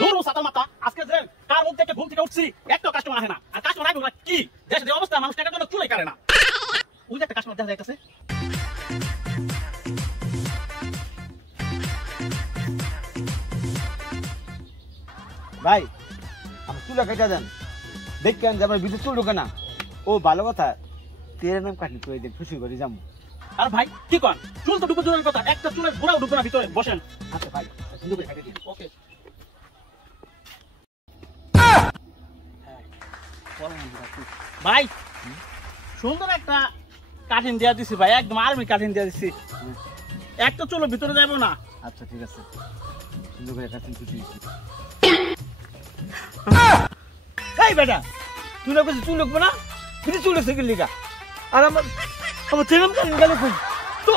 ধরো সাতার মাথা আজকে যে কার মুখ থেকে ঘুম থেকে উঠছি একটা কাস্টমার আসে না আর কাস্টমার আসবে না কি দেশের যে অবস্থা মানুষ টাকার জন্য চুলাই করে না ওই যে একটা কাস্টমার দেখা যাইতেছে ভাই আমার চুলা কেটে দেন দেখেন যে আমার বিদ্যুৎ চুল ঢোকে না ও ভালো কথা তেরে নাম কাটলি তো এই খুশি করে যাবো আর ভাই কি কন চুল তো ডুবে দূরের কথা একটা চুলের গোড়াও ঢুকবে না ভিতরে বসেন আচ্ছা ভাই সুন্দর করে কেটে দিন ওকে ভাই সুন্দর একটা কাঠিন দেওয়া দিছি ভাই একদম আর্মি কাঠিন দেওয়া দিছি একটা চুলো ভিতরে যাবো না আচ্ছা ঠিক আছে সুন্দর করে কাটেন খুশি এই বেটা তুই না কিছু চুল ঢুকবো না কিছু চুল এসে গেলি গা আর আমার তেরে নাম কাটেন গেলে কই তো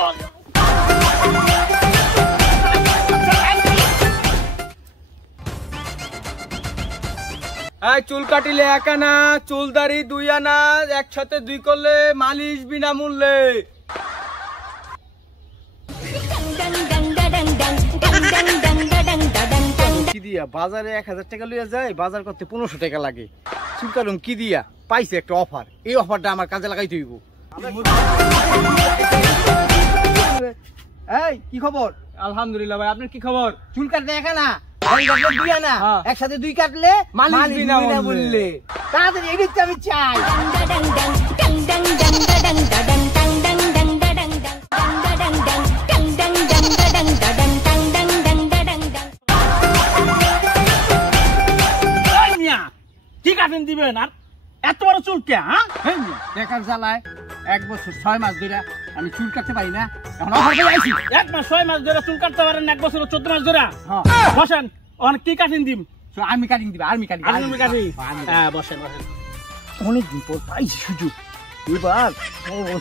চুল কাটিলে এক আনা চুলদারি 2 আনা একসাথে 2 করলে মালিশ বিনামূল্যে কি দিয়া বাজারে 1000 টাকা লইয়া যায় বাজার করতে 1500 টাকা লাগে চুল কাটুম কি দিয়া পাইছে একটা অফার এই অফারটা আমার কাজে লাগাইতে হইব এই কি খবর আলহামদুলিল্লাহ ভাই আপনার কি খবর চুল কাটতে এক আনা দুই আনা একসাথে 2 কাটলে মালিশ বিনামূল্যে তাড়াতাড়ি এদিকে আমি চাই কি কাটেন দিবেন আর এত বড় চুল কে হ্যাঁ দেখার জ্বালায় 1 বছর 6 মাস ধরে আমি চুল কাটতে পারি না এখন অফার পেয়ে আইছি 1 মাস 6 মাস ধরে চুল কাটতে পারেন 1 বছর 14 মাস ধরে বসেন অনেক কি কাটিং দিম আমি কাটিং দিব আর্মি কাটিং হ্যাঁ বসেন বসেন অনেক দিন পর পাইছি সুযোগ এবার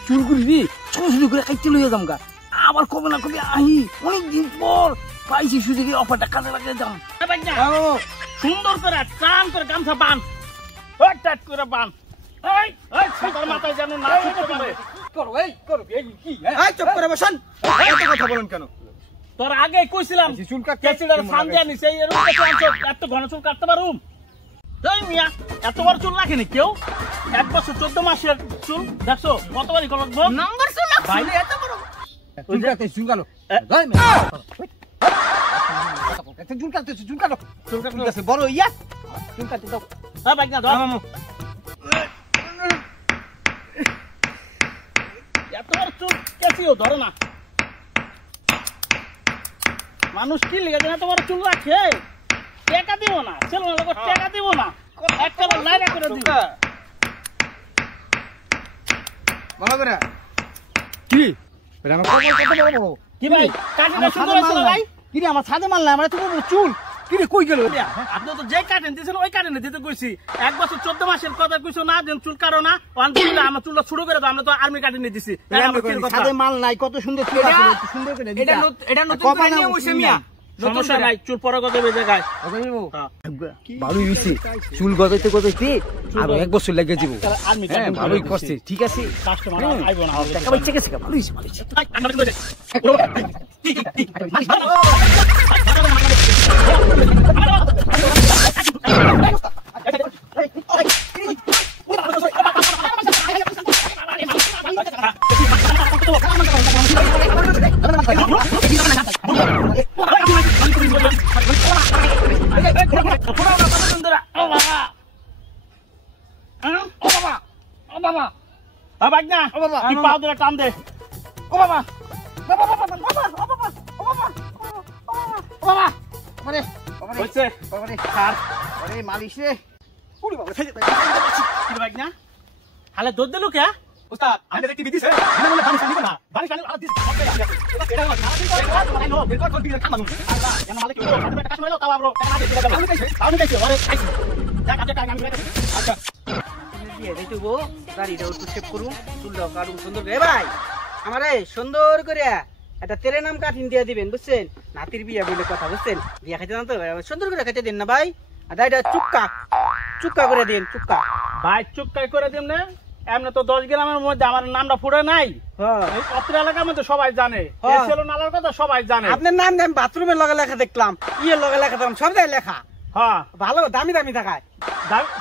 চুলগুলি দি ছোট ছোট করে কাটতে লইয়া যাম গা আবার কবে না কবে আহি অনেক দিন পর পাইছি সুযোগ এই অফারটা কাজে লাগিয়ে যাম সুন্দর করে টান করে গামছা বান টাট করে বান এই এই ছাতার মাথায় যেন না ছুটতে পারে করো এই করো এই কি এই চুপ করে বসেন এত কথা বলেন কেন তোর আগে কইছিলাম চুল কাটতে কেসিডার ফান দিয়া নিছে এই এরকম এত ঘন চুল কাটতে পারুম এই মিয়া এত বড় চুল রাখেনি কেউ 1 বছর 14 মাসের চুল দেখছো কত বড় কলব নাম্বার চুল ভাই এত বড় চুল কাটতে চুল কাটো চুল কাটো বড় ইয়া চুল কাটতে দাও হ্যাঁ ভাই না দাও এত বড় চুল কেসিও ধরে না মানুষ কি লিখে এত বড় চুল রাখে টাকা দিব না ছেলে লোক টাকা দিব না একটা লাইরা করে দিব ভালো করে কি আমার কত বড় কি ভাই কাটিটা সুন্দর ছিল ভাই কি রে আমার ছাদে মারলা আমার তো চুল কি রে কই গেল আপনি তো যে কাটেন দিয়েছেন ওই কাটেন দিতে কইছি 1 বছর 14 মাসের কথা কইছো না দেন চুল কাটো না অন্তত আমার চুলটা ছোট করে দাও আমরা তো আর্মি কাটেন দিছি ছাদে মাল নাই কত সুন্দর চুল আছে একটু সুন্দর করে এটা নতুন করে নিয়ে বসে মিয়া সমস্যা নাই চুল পরে কত বেজে গায় ভালোই হইছে চুল গজাইতে গজাইতে আর 1 বছর লেগে যাব আর্মি কাটেন ভালোই করছে ঠিক আছে কাস্টমার আইবো না টাকা বাচ্চা গেছে ভালোই টান দে ও বাবা মালিশ রে হালে দুধ দিলু কে উস্তাদ আমি দেখি বিদিছে আমি বলে পানি নিব না পানি পানি আর দিছে এটা না আমি নো বের কর দিলে খামানু আল্লাহ জানা মালিক তো সাথে একটা কাস্টমার এলো তাও ব্রো টাকা না দিতে দাও আমি দেখি আরে আইছি টাকা টাকা আমি আচ্ছা দিয়ে দিতে গো গাড়িটা একটু চেক করুন চুলটাও কাটুন সুন্দর করে ভাই আমারে সুন্দর করে এটা তেরে নাম কাটিং দিয়ে দিবেন বুঝছেন নাতির বিয়া বলে কথা বুঝছেন বিয়া খাইতে জানতো সুন্দর করে খাইতে দেন না ভাই আর এটা চুক্কা করে দেন চুক্কা ভাই চুক্কাই করে দেন না এমনি তো 10 গ্রামের মধ্যে আমার নামটা ফুটে নাই এই অত্র এলাকার মধ্যে সবাই জানে এই ছেলে নালার কথা সবাই জানে আপনার নাম আমি বাথরুমের লগে লেখা দেখলাম ইয়ের লগে লেখা দেখলাম সব জায়গায় লেখা হ্যাঁ ভালো দামি দামি দেখায়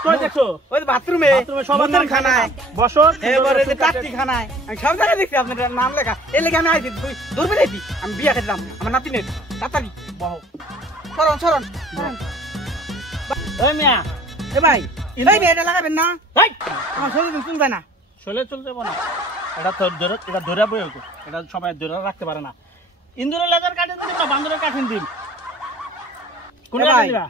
তুই দেখছো ওই বাথরুমে সবার নাম খানায় বসো এবারে যে টাট্টি খানায় আমি সব জায়গায় দেখছি আপনার নাম লেখা এই লেখা আমি আইছি দূরবে দেখি আমি বিয়া খেতাম আমার নাতিনের তাড়াতাড়ি বহ সরন সরন ওই মিয়া এ ভাই এই এটা লাগাবেন না এই আমার শরীর চুল যায় না চলে চলতে যাবো না এটা তো ধরে এটা ধরে বই হতো এটা সবাই ধরে রাখতে পারে না ইন্দুরের লেজার কাটিন দিন না বান্দরের কাটিন দিন কোন ভাই, দিবা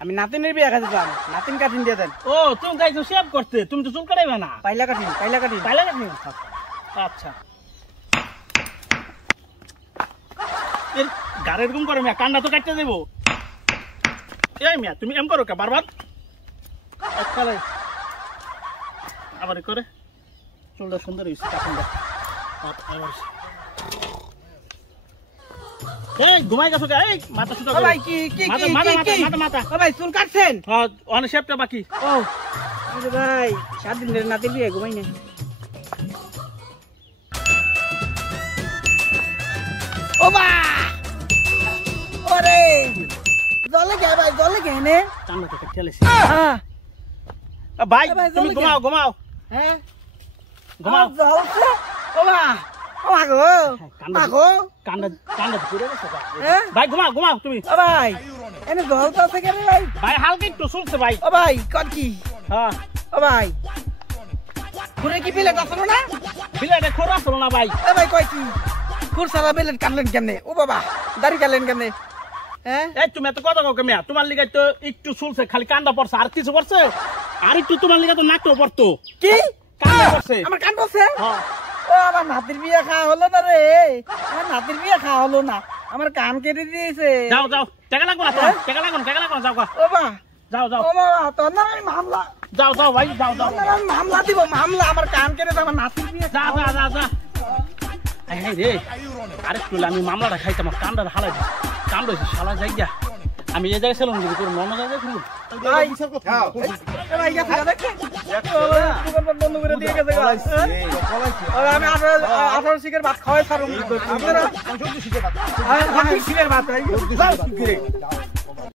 আমি নাতিনের বিয়া খেতাম নাতিন কাটিন দিয়ে দেন ও তুমি গাইছো সেভ করতে তুমি তো চুল কাটাইবে না পাইলা কাটিন তাইলে কাটিন আচ্ছা এর গাড়ির এরকম করে মিয়া কান্না তো কাটতে দেবো এই মিয়া তুমি এম করো কে বারবার এককালে আবার করে চুলটা সুন্দর হয়েছে কাটিন দা আবার এই ঘুমাই গেছো কে এই মাথা সুতা ও ভাই কি কি কি মাথা ও ভাই চুল কাটছেন হ্যাঁ অনেক শেপটা বাকি ও আরে ভাই 7 দিন ধরে নাতির বিয়া ঘুমাই না ও বা ওরে জলে গে ভাই জলে গে নে কান্না তো খেলেছি হ্যাঁ ভাই ভাই, তুমি জলদি ঘুমাও হ্যাঁ ঘুমাও জলছে ও বা ও আগো আগো কান্না ঘুরে গেছে হ্যাঁ ভাই ঘুমাও তুমি ও ভাই এনে জল তো আছে কেন ভাই ভাই হালকা একটু শুনছে ভাই ও ভাই কর কি হ্যাঁ ও ভাই ঘুরে কি বিলেট আসলো না বিলেটে খোর আসলো না ভাই এ ভাই কয় কি খুর সারা বিলেট কাটলেন কেমনে ও বাবা দাড়ি কাটলেন কেমনে হ্যাঁ এই তুমি এত কথা কাউকে মিয়া তোমার লিগাই তো একটু শুনছে খালি কান্দা পড়ছে আর কিছু পড়ছে আর একটু তোমার লিগা তো নাকটাও পড়তো কি কান্দা পড়ছে আমার কান বসছে হ্যাঁ ও আমার নাতির বিয়ে খাওয়া হলো না রে আমার নাতির বিয়ে খাওয়া হলো না আমার কান কেটে দিয়েছে যাও টাকা লাগবে না তোমার টাকা লাগবে না যাও ও বা যাও ও বাবা তোর না আমি মামলা যাও ভাই যাও তোর না আমি মামলা দিব মামলা আমার কান কেটে আমার নাতির বিয়ে যা রে আরেকটু আমি মামলাটা খাইতে আমার কানটা হালাই কান্ড হয়েছে শালা যাইয়া আমি এই জায়গায় ছিলাম যদি কোনো নন জায়গায় খুব ভাই এ ভাই গেছে দেখে দোকান বন্ধ করে দিয়ে গেছে আমি 18 শিকের ভাত খাওয়াই ছাড়ুন আপনারা 14 শিকের ভাত ভাত